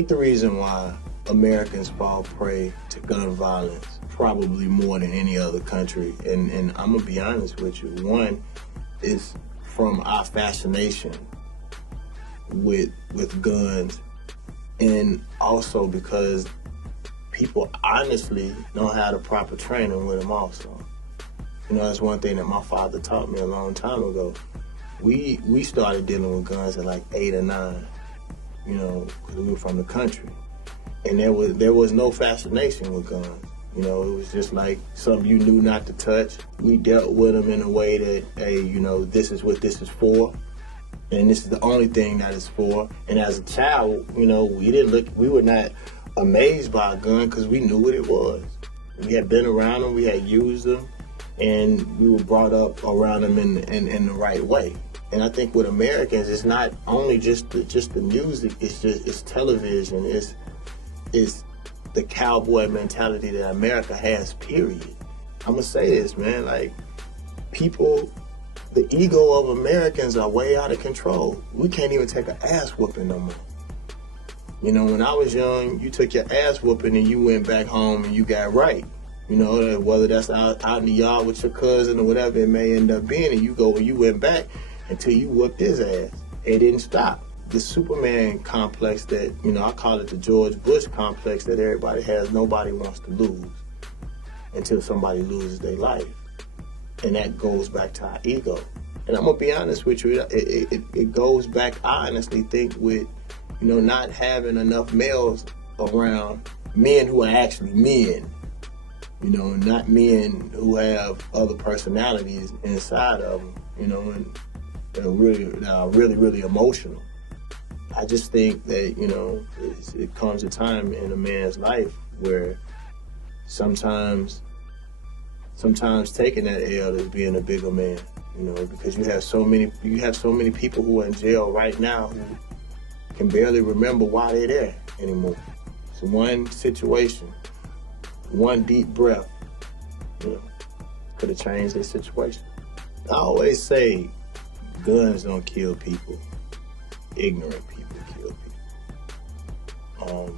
think the reason why Americans fall prey to gun violence probably more than any other country, and I'm gonna be honest with you, one is from our fascination with guns, and also because people honestly don't have the proper training with them also. You know, that's one thing that my father taught me a long time ago. We started dealing with guns at like 8 or 9, you know, because we were from the country. And there was no fascination with guns. You know, it was just like something you knew not to touch. We dealt with them in a way that, hey, you know, this is what this is for, and this is the only thing that it's for. And as a child, you know, we were not amazed by a gun because we knew what it was. We had been around them, we had used them, and we were brought up around them in the right way. And I think with Americans, it's not only just the music, it's television, it's the cowboy mentality that America has, period. I'm gonna say this, man, like, people, the ego of Americans are way out of control. We can't even take an ass whooping no more. You know, when I was young, you took your ass whooping and you went back home and you got right. You know, whether that's out in the yard with your cousin or whatever it may end up being, and you went back until you whooped his ass. It didn't stop. The Superman complex that, you know, I call it the George Bush complex that everybody has, nobody wants to lose until somebody loses their life. And that goes back to our ego. And I'm gonna be honest with you, it goes back, I honestly think, with, you know, not having enough males around, men who are actually men, you know, not men who have other personalities inside of them, you know, and that are really emotional. I just think that, you know, it comes a time in a man's life where sometimes taking that L is being a bigger man, you know, because you have so many people who are in jail right now who can barely remember why they're there anymore. So one situation, one deep breath, you know, could have changed their situation. I always say guns don't kill people. Ignorant people kill people.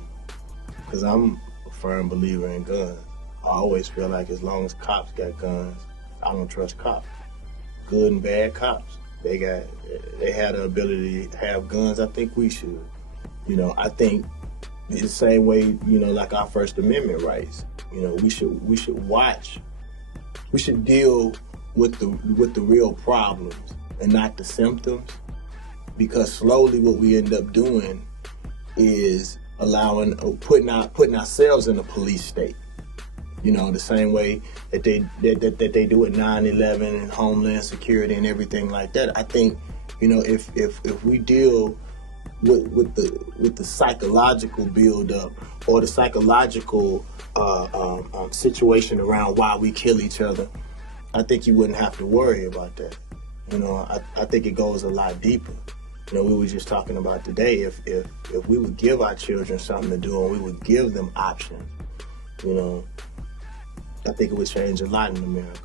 Because I'm a firm believer in guns. I always feel like as long as cops got guns, I don't trust cops. Good and bad cops. They had the ability to have guns. I think we should. You know, I think the same way, you know, like our First Amendment rights. You know, we should watch. We should deal with the real problems and not the symptoms. Because slowly what we end up doing is putting ourselves in a police state. You know, the same way that they do at 9/11 and Homeland Security and everything like that. I think, you know, if we deal with the psychological buildup or the psychological situation around why we kill each other, I think you wouldn't have to worry about that. You know, I think it goes a lot deeper. You know, we were just talking about today, if we would give our children something to do and we would give them options, you know, I think it would change a lot in America.